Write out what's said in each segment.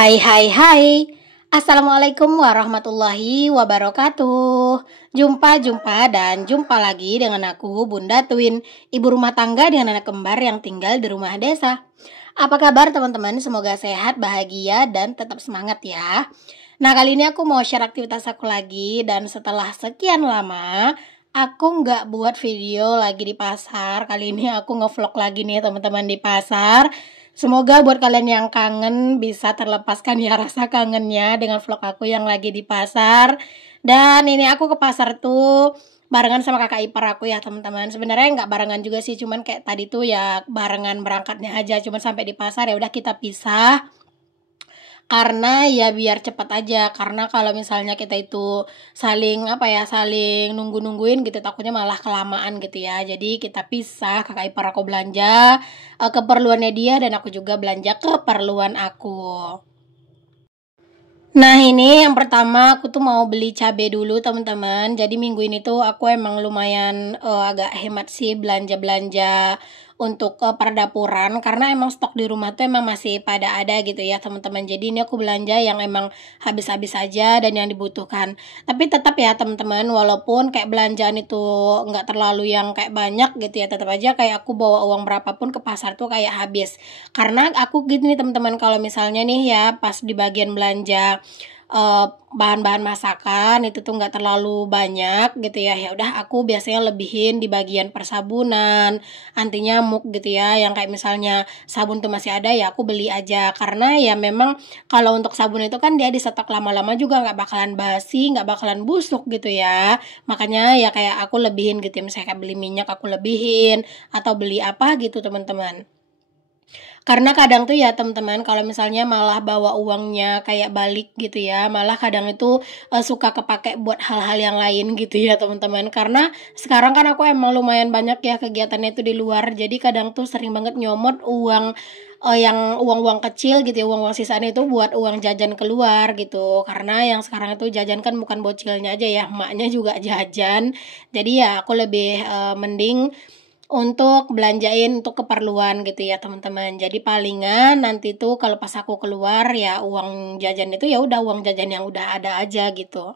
Hai hai hai. Assalamualaikum warahmatullahi wabarakatuh. Jumpa lagi dengan aku Bunda Twin, ibu rumah tangga dengan anak kembar yang tinggal di rumah desa. Apa kabar teman-teman? Semoga sehat, bahagia, dan tetap semangat ya. Nah, kali ini aku mau share aktivitas aku lagi. Dan setelah sekian lama aku nggak buat video lagi di pasar. Kali ini aku ngevlog lagi nih teman-teman di pasar. Semoga buat kalian yang kangen bisa terlepaskan ya rasa kangennya dengan vlog aku yang lagi di pasar. Dan ini aku ke pasar tuh barengan sama kakak ipar aku ya teman-teman. Sebenarnya nggak barengan juga sih, cuman kayak tadi tuh ya barengan berangkatnya aja. Cuman sampai di pasar ya udah kita pisah. Karena ya biar cepat aja, karena kalau misalnya kita itu saling nungguin gitu, takutnya malah kelamaan gitu ya. Jadi kita pisah, kakak ipar aku belanja keperluannya dia, dan aku juga belanja keperluan aku. Nah, ini yang pertama aku tuh mau beli cabai dulu teman-teman. Jadi minggu ini tuh aku emang lumayan agak hemat sih belanja-belanja untuk perdapuran, karena emang stok di rumah tuh emang masih pada ada gitu ya teman-teman. Jadi ini aku belanja yang emang habis-habis aja dan yang dibutuhkan. Tapi tetap ya teman-teman, walaupun kayak belanjaan itu nggak terlalu yang kayak banyak gitu ya, tetap aja kayak aku bawa uang berapapun ke pasar tuh kayak habis. Karena aku gitu nih teman-teman, kalau misalnya nih ya pas di bagian belanja bahan-bahan masakan itu tuh nggak terlalu banyak gitu ya, ya udah aku biasanya lebihin di bagian persabunan, anti nyamuk gitu ya, yang kayak misalnya sabun tuh masih ada ya aku beli aja, karena ya memang kalau untuk sabun itu kan dia disetok lama-lama juga nggak bakalan basi, nggak bakalan busuk gitu ya. Makanya ya kayak aku lebihin gitu ya, misalnya kayak beli minyak aku lebihin atau beli apa gitu teman-teman. Karena kadang tuh ya teman-teman, kalau misalnya malah bawa uangnya kayak balik gitu ya, malah kadang itu suka kepake buat hal-hal yang lain gitu ya teman-teman. Karena sekarang kan aku emang lumayan banyak ya kegiatannya itu di luar, jadi kadang tuh sering banget nyomot uang yang uang-uang kecil gitu ya, uang-uang sisaan itu buat uang jajan keluar gitu. Karena yang sekarang itu jajan kan bukan bocilnya aja ya, emaknya juga jajan. Jadi ya aku lebih mending untuk belanjain untuk keperluan gitu ya teman-teman. Jadi palingan nanti tuh kalau pas aku keluar ya uang jajan itu ya udah uang jajan yang udah ada aja gitu.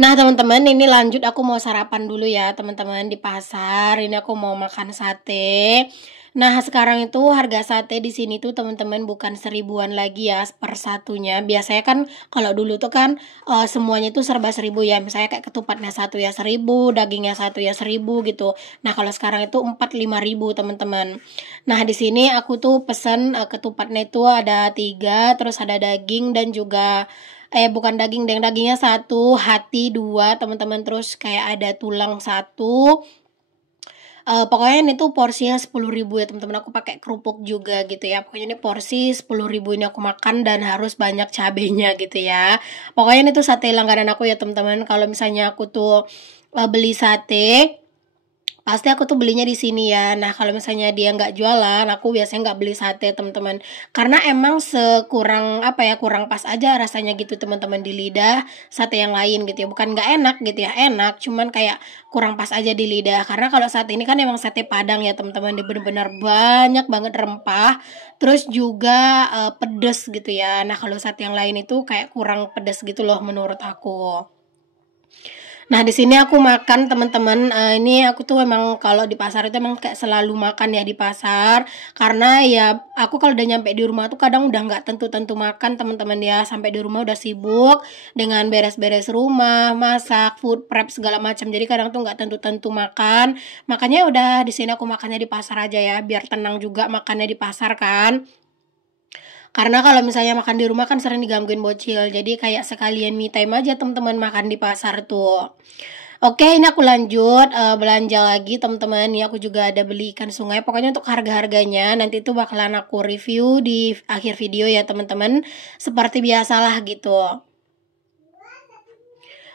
Nah teman-teman, ini lanjut aku mau sarapan dulu ya teman-teman di pasar. Ini aku mau makan sate. Nah sekarang itu harga sate di sini tuh teman-teman bukan 1.000-an lagi ya per satunya. Biasanya kan kalau dulu tuh kan semuanya tuh serba 1.000 ya. Misalnya kayak ketupatnya satu ya 1.000, dagingnya satu ya 1.000 gitu. Nah kalau sekarang itu 4-5 ribu teman-teman. Nah di sini aku tuh pesen ketupatnya itu ada 3, terus ada daging dan juga bukan daging, dagingnya satu, hati dua teman-teman, terus kayak ada tulang satu. Pokoknya ini tuh porsinya 10.000 ya teman-teman, aku pakai kerupuk juga gitu ya. Pokoknya ini porsi 10.000 ini aku makan dan harus banyak cabenya gitu ya. Pokoknya ini tuh sate langganan aku ya teman-teman. Kalau misalnya aku tuh beli sate, pasti aku tuh belinya di sini ya. Nah kalau misalnya dia nggak jualan, aku biasanya nggak beli sate teman-teman, karena emang sekurang apa ya, kurang pas aja rasanya gitu teman-teman di lidah sate yang lain gitu ya. Bukan nggak enak gitu ya, enak, cuman kayak kurang pas aja di lidah. Karena kalau sate ini kan emang sate Padang ya teman-teman, dia bener-bener banyak banget rempah, terus juga pedes gitu ya. Nah kalau sate yang lain itu kayak kurang pedes gitu loh menurut aku. Nah, di sini aku makan teman-teman. Ini aku tuh memang kalau di pasar itu emang kayak selalu makan ya di pasar. Karena ya aku kalau udah nyampe di rumah tuh kadang udah nggak tentu-tentu makan teman-teman ya. Sampai di rumah udah sibuk dengan beres-beres rumah, masak, food prep segala macam. Jadi kadang tuh nggak tentu-tentu makan. Makanya udah di sini aku makannya di pasar aja ya, biar tenang juga makannya di pasar kan. Karena kalau misalnya makan di rumah kan sering digangguin bocil. Jadi kayak sekalian me time aja teman-teman makan di pasar tuh. Oke, ini aku lanjut belanja lagi teman-teman. Ini aku juga ada beli ikan sungai. Pokoknya untuk harga-harganya nanti itu bakalan aku review di akhir video ya teman-teman. Seperti biasalah gitu.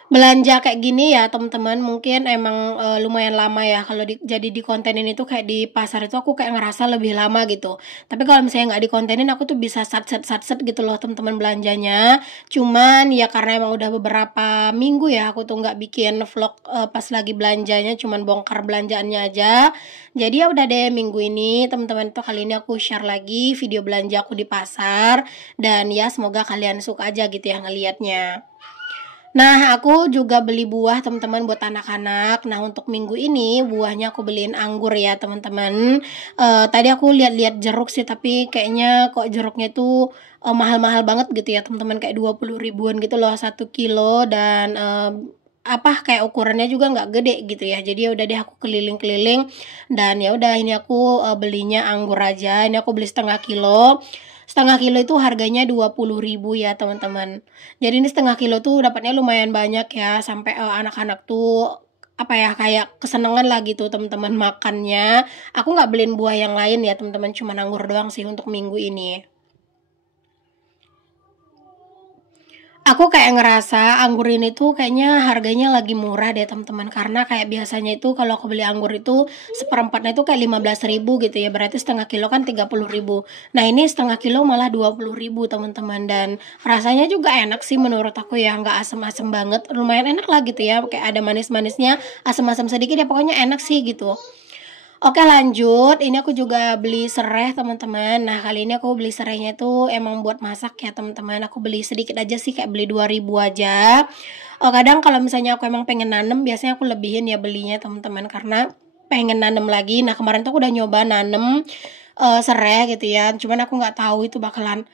Belanja kayak gini ya teman-teman mungkin emang lumayan lama ya kalau jadi di kontenin itu kayak di pasar itu aku kayak ngerasa lebih lama gitu. Tapi kalau misalnya nggak di kontenin aku tuh bisa sat gitu loh teman-teman belanjanya. Cuman ya karena emang udah beberapa minggu ya aku tuh nggak bikin vlog pas lagi belanjanya, cuman bongkar belanjaannya aja. Jadi ya udah deh minggu ini teman-teman tuh kali ini aku share lagi video belanja aku di pasar, dan ya semoga kalian suka aja gitu ya ngelihatnya. Nah, aku juga beli buah teman-teman buat anak-anak. Nah, untuk minggu ini buahnya aku beliin anggur ya teman-teman. Tadi aku lihat-lihat jeruk sih, tapi kayaknya kok jeruknya itu mahal-mahal banget gitu ya teman-teman, kayak 20 ribuan gitu loh 1 kilo, dan kayak ukurannya juga nggak gede gitu ya. Jadi ya udah deh aku keliling-keliling, dan ya udah ini aku belinya anggur aja. Ini aku beli setengah kilo. Setengah kilo itu harganya 20 ribu ya teman-teman. Jadi ini setengah kilo tuh dapatnya lumayan banyak ya, sampai anak-anak tuh kayak kesenangan lah gitu teman-teman makannya. Aku nggak beliin buah yang lain ya teman-teman, cuma anggur doang sih untuk minggu ini. Aku kayak ngerasa anggur ini tuh kayaknya harganya lagi murah deh teman-teman, karena kayak biasanya itu kalau aku beli anggur itu seperempatnya itu kayak 15 ribu gitu ya, berarti setengah kilo kan 30 ribu. Nah ini setengah kilo malah 20 ribu teman-teman, dan rasanya juga enak sih menurut aku ya, nggak asem-asem banget, lumayan enak lah gitu ya, kayak ada manis-manisnya, asem-asem sedikit ya, pokoknya enak sih gitu. Oke lanjut, ini aku juga beli serai teman-teman. Nah kali ini aku beli serainya tuh emang buat masak ya teman-teman. Aku beli sedikit aja sih, kayak beli 2000 aja. Kadang kalau misalnya aku emang pengen nanem, biasanya aku lebihin ya belinya teman-teman, karena pengen nanem lagi. Nah kemarin tuh aku udah nyoba nanem serai gitu ya. Cuman aku nggak tahu itu bakalan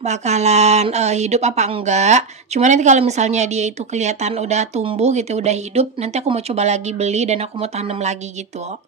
bakalan hidup apa enggak. Cuman nanti kalau misalnya dia itu kelihatan udah tumbuh gitu, udah hidup, nanti aku mau coba lagi beli dan aku mau tanam lagi gitu.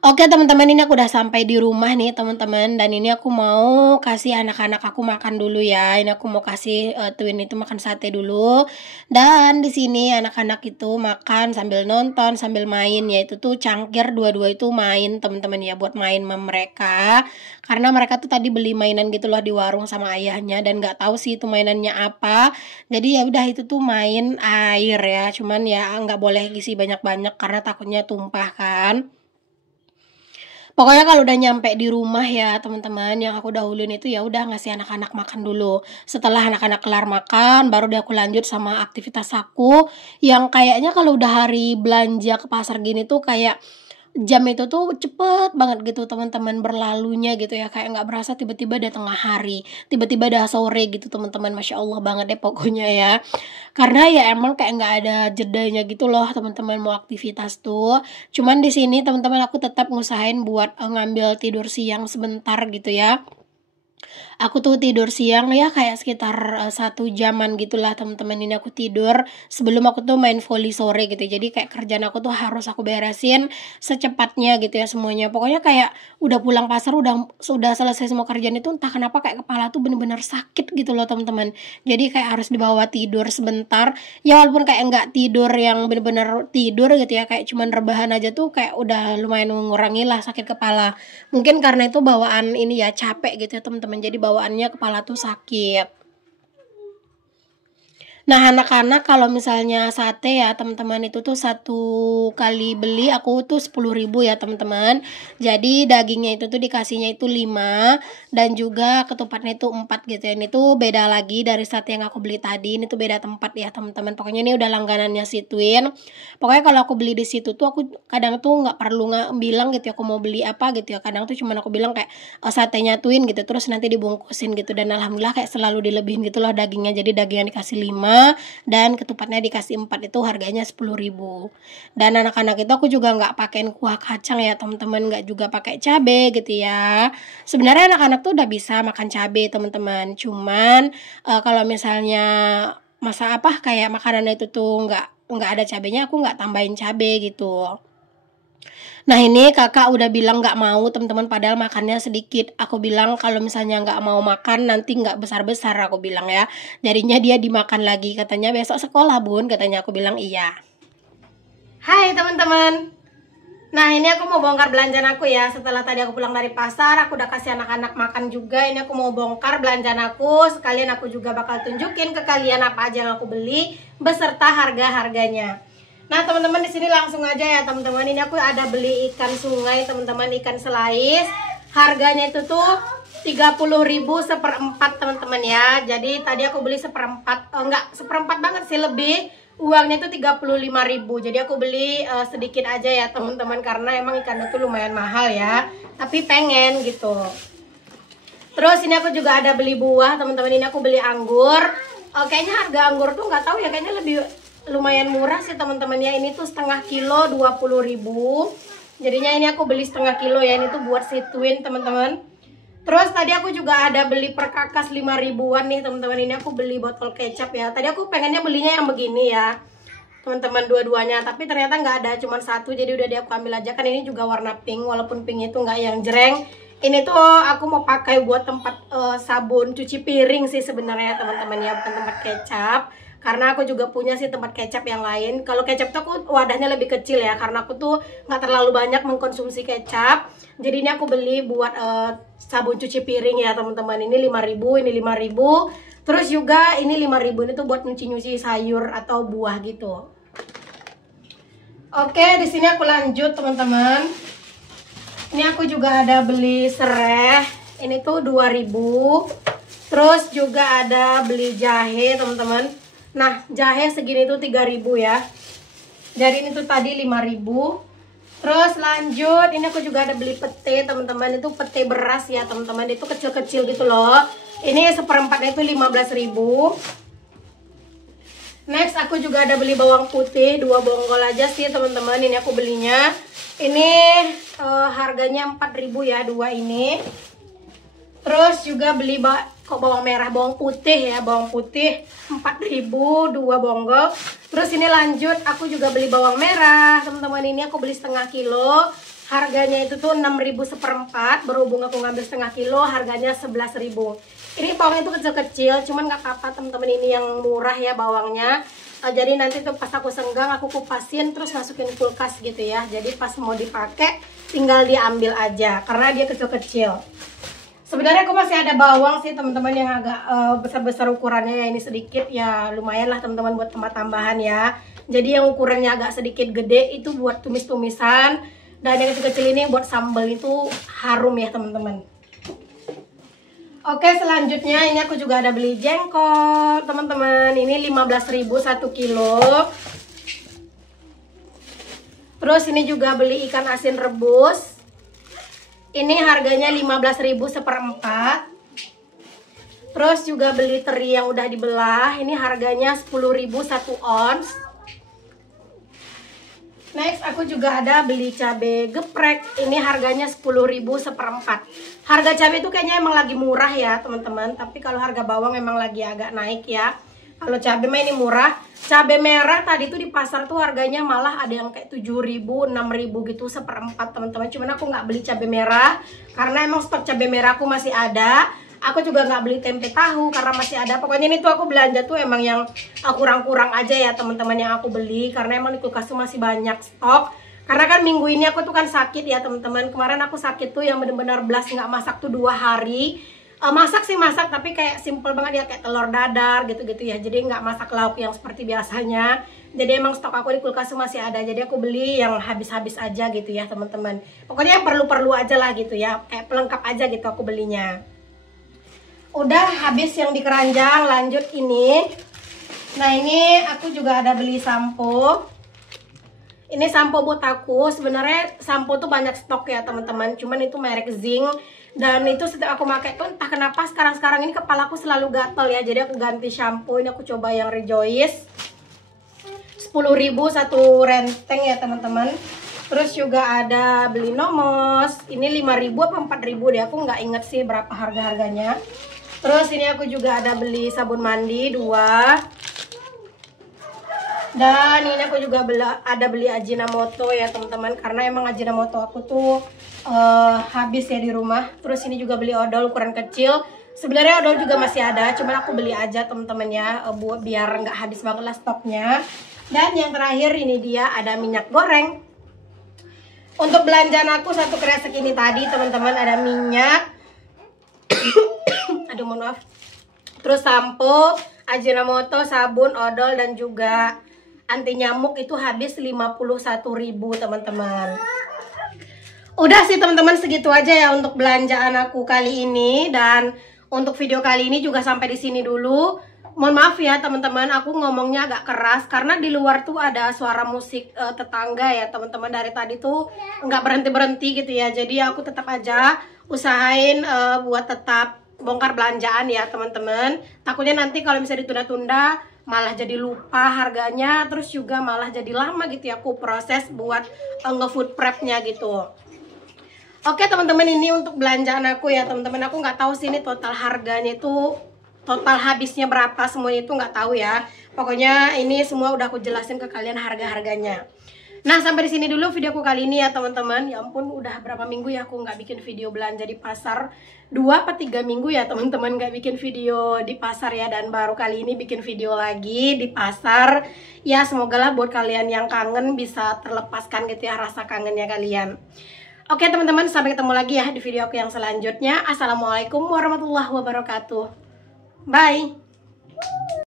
Oke teman-teman, ini aku udah sampai di rumah nih teman-teman, dan ini aku mau kasih anak-anak aku makan dulu ya. Ini aku mau kasih Twin itu makan sate dulu. Dan di sini anak-anak itu makan sambil nonton, sambil main, yaitu tuh cangkir dua-dua itu main teman-teman ya, buat main sama mereka. Karena mereka tuh tadi beli mainan gitu loh di warung sama ayahnya, dan nggak tahu sih itu mainannya apa. Jadi ya udah itu tuh main air ya. Cuman ya nggak boleh isi banyak-banyak karena takutnya tumpah kan. Pokoknya kalau udah nyampe di rumah ya teman-teman, yang aku dahuluin itu ya udah ngasih anak-anak makan dulu. Setelah anak-anak kelar makan, baru deh aku lanjut sama aktivitas aku, yang kayaknya kalau udah hari belanja ke pasar gini tuh kayak jam itu tuh cepet banget gitu teman-teman berlalunya gitu ya, kayak nggak berasa tiba-tiba udah tengah hari, tiba-tiba udah sore gitu teman-teman. Masya Allah banget deh pokoknya ya, karena ya emang kayak nggak ada jedanya gitu loh teman-teman mau aktivitas tuh. Cuman di sini teman-teman aku tetap ngusahain buat ngambil tidur siang sebentar gitu ya. Aku tuh tidur siang ya kayak sekitar 1 jaman gitulah teman-teman. Ini aku tidur sebelum aku tuh main volley sore gitu. Jadi kayak kerjaan aku tuh harus aku beresin secepatnya gitu ya semuanya. Pokoknya kayak udah pulang pasar, udah selesai semua kerjaan itu, entah kenapa kayak kepala tuh bener-bener sakit gitu loh teman-teman. Jadi kayak harus dibawa tidur sebentar. Ya walaupun kayak nggak tidur yang bener-bener tidur gitu ya, kayak cuman rebahan aja tuh kayak udah lumayan mengurangi lah sakit kepala. Mungkin karena itu bawaan ini ya, capek gitu ya teman-teman. Jadi bawaannya kepala tuh sakit. Nah anak-anak kalau misalnya sate ya teman-teman, itu tuh 1 kali beli aku tuh 10 ribu ya teman-teman. Jadi dagingnya itu tuh dikasihnya itu 5, dan juga ketupatnya itu 4 gitu ya. Ini tuh beda lagi dari sate yang aku beli tadi. Ini tuh beda tempat ya teman-teman. Pokoknya ini udah langganannya si Twin. Pokoknya kalau aku beli di situ tuh aku kadang tuh nggak perlu bilang gitu ya aku mau beli apa gitu ya. Kadang tuh cuman aku bilang kayak satenya Twin gitu, terus nanti dibungkusin gitu, dan alhamdulillah kayak selalu dilebihin gitu loh dagingnya. Jadi dagingnya dikasih 5 dan ketupatnya dikasih 4, itu harganya 10 ribu. Dan anak-anak itu aku juga nggak pakein kuah kacang ya teman-teman, nggak juga pakai cabe gitu ya. Sebenarnya anak-anak tuh udah bisa makan cabe teman-teman, cuman kalau misalnya kayak makanan itu tuh nggak ada cabenya, aku nggak tambahin cabe gitu. Nah ini kakak udah bilang nggak mau teman-teman, padahal makannya sedikit. Aku bilang kalau misalnya nggak mau makan nanti nggak besar-besar, aku bilang ya. Jadinya dia dimakan lagi, katanya besok sekolah bun, katanya. Aku bilang iya. Hai teman-teman. Nah, ini aku mau bongkar belanjaan aku ya. Setelah tadi aku pulang dari pasar, aku udah kasih anak-anak makan juga. Ini aku mau bongkar belanjaan aku. Sekalian aku juga bakal tunjukin ke kalian apa aja yang aku beli beserta harga-harganya. Nah, teman-teman, di sini langsung aja ya, teman-teman. Ini aku ada beli ikan sungai, teman-teman, ikan selais. Harganya itu tuh 30.000 seperempat, teman-teman ya. Jadi tadi aku beli seperempat, enggak seperempat banget sih, lebih. Uangnya itu 35.000. Jadi aku beli sedikit aja ya, teman-teman, karena emang ikan itu lumayan mahal ya. Tapi pengen gitu. Terus ini aku juga ada beli buah, teman-teman. Ini aku beli anggur. Kayaknya harga anggur tuh nggak tahu ya, kayaknya lebih lumayan murah sih, teman-teman ya. Ini tuh setengah kilo 20.000. Jadinya ini aku beli setengah kilo ya. Ini tuh buat si twin, teman-teman. Terus tadi aku juga ada beli perkakas 5.000-an nih, teman-teman. Ini aku beli botol kecap ya. Tadi aku pengennya belinya yang begini ya, teman-teman, dua-duanya. Tapi ternyata nggak ada, cuma satu. Jadi udah aku ambil aja. Kan ini juga warna pink, walaupun pink itu nggak yang jreng. Ini tuh aku mau pakai buat tempat sabun cuci piring sih sebenarnya, teman-teman ya. Bukan tempat kecap. Karena aku juga punya sih tempat kecap yang lain. Kalau kecap tuh aku wadahnya lebih kecil ya, karena aku tuh nggak terlalu banyak mengkonsumsi kecap. Jadi ini aku beli buat sabun cuci piring ya, teman-teman. Ini 5.000, ini 5.000. Terus juga ini 5.000, ini tuh buat nyuci-nyuci sayur atau buah gitu. Oke, di sini aku lanjut, teman-teman. Ini aku juga ada beli serai. Ini tuh 2.000. Terus juga ada beli jahe, teman-teman. Nah, jahe segini tuh 3.000 ya. Jadi ini tuh tadi 5.000. Terus lanjut, ini aku juga ada beli pete, teman-teman. Itu pete beras ya, teman-teman. Itu kecil-kecil gitu loh. Ini seperempatnya itu 15.000. Next, aku juga ada beli bawang putih 2 bonggol aja sih, teman-teman. Ini aku belinya. Ini harganya 4.000 ya, 2 ini. Terus juga beli bawang merah, bawang putih ya, bawang putih 4.000, 2 bonggol. Terus ini lanjut, aku juga beli bawang merah, teman-teman. Ini aku beli setengah kilo. Harganya itu tuh 6.000 seperempat. Berhubung aku ngambil setengah kilo, harganya 11.000. Ini bawangnya itu kecil-kecil, cuman nggak apa-apa, teman-teman. Ini yang murah ya bawangnya. Jadi nanti tuh pas aku senggang, aku kupasin terus masukin kulkas gitu ya. Jadi pas mau dipakai, tinggal diambil aja, karena dia kecil-kecil. Sebenarnya aku masih ada bawang sih, teman-teman, yang agak besar-besar ukurannya ya. Ini sedikit ya, lumayan lah, teman-teman, buat tempat tambahan ya. Jadi yang ukurannya agak sedikit gede itu buat tumis-tumisan, dan yang kecil-kecil ini buat sambal, itu harum ya, teman-teman. Oke, selanjutnya ini aku juga ada beli jengkol, teman-teman. Ini 15.000 1 kilo. Terus ini juga beli ikan asin rebus. Ini harganya 15.000 seperempat. Terus juga beli teri yang udah dibelah. Ini harganya 10.000 1 ons. Next, aku juga ada beli cabai geprek. Ini harganya 10.000 seperempat. Harga cabai itu kayaknya emang lagi murah ya, teman-teman. Tapi kalau harga bawang emang lagi agak naik ya. Kalau cabai mah ini murah. Cabai merah tadi tuh di pasar tuh harganya malah ada yang kayak 7.000, 6.000 gitu seperempat, teman-teman. Cuman aku nggak beli cabai merah karena emang stok cabai merah aku masih ada. Aku juga nggak beli tempe tahu karena masih ada. Pokoknya ini tuh aku belanja tuh emang yang kurang-kurang aja ya, teman-teman, yang aku beli, karena emang di kulkas tuh masih banyak stok. Karena kan minggu ini aku tuh kan sakit ya, teman-teman. Kemarin aku sakit tuh yang bener-bener belas nggak masak tuh 2 hari. Masak sih masak, tapi kayak simple banget ya, kayak telur dadar gitu-gitu ya. Jadi nggak masak lauk yang seperti biasanya. Jadi emang stok aku di kulkas masih ada. Jadi aku beli yang habis-habis aja gitu ya, teman-teman. Pokoknya yang perlu-perlu aja lah gitu ya, kayak pelengkap aja gitu aku belinya. Udah habis yang di keranjang, lanjut ini. Nah, ini aku juga ada beli sampo. Ini sampo buat aku. Sebenarnya sampo tuh banyak stok ya, teman-teman. Cuman itu merek Zing. Dan itu setiap aku pakai tuh entah kenapa sekarang-sekarang ini kepalaku selalu gatel ya. Jadi aku ganti shampoo. Ini aku coba yang Rejoice. 10.000 1 renteng ya, teman-teman. Terus juga ada beli Nomos. Ini 5.000 apa 4.000 deh. Aku nggak inget sih berapa harga-harganya. Terus ini aku juga ada beli sabun mandi 2. Dan ini aku juga ada beli Ajinomoto ya, teman-teman, karena emang Ajinomoto aku tuh habis ya di rumah. Terus ini juga beli odol ukuran kecil. Sebenarnya odol juga masih ada, cuman aku beli aja, teman-teman ya, buat biar nggak habis banget lah stoknya. Dan yang terakhir ini dia ada minyak goreng. Untuk belanjaan aku satu kresek ini tadi teman-teman, ada minyak. Aduh mohon maaf. Terus sampo, Ajinomoto, sabun, odol, dan juga anti nyamuk itu habis 51.000 teman-teman. Udah sih teman-teman, segitu aja ya untuk belanjaan aku kali ini. Dan untuk video kali ini juga sampai di sini dulu. Mohon maaf ya teman-teman, aku ngomongnya agak keras karena di luar tuh ada suara musik tetangga ya teman-teman. Dari tadi tuh nggak berhenti-berhenti gitu ya. Jadi aku tetap aja usahain buat tetap bongkar belanjaan ya teman-teman. Takutnya nanti kalau misalnya ditunda-tunda malah jadi lupa harganya, terus juga malah jadi lama gitu ya aku proses buat nge-food prepnya gitu. Oke teman-teman, ini untuk belanjaan aku ya teman-teman. Aku nggak tahu sih ini total harganya itu, total habisnya berapa semuanya itu nggak tahu ya. Pokoknya ini semua udah aku jelasin ke kalian harga-harganya. Nah sampai di sini dulu videoku kali ini ya teman-teman. Ya ampun, udah berapa minggu ya aku nggak bikin video belanja di pasar. 2-3 minggu ya teman-teman nggak bikin video di pasar ya. Dan baru kali ini bikin video lagi di pasar. Ya semoga lah buat kalian yang kangen bisa terlepaskan gitu ya rasa kangennya kalian. Oke teman-teman, sampai ketemu lagi ya di video aku yang selanjutnya. Assalamualaikum warahmatullahi wabarakatuh. Bye.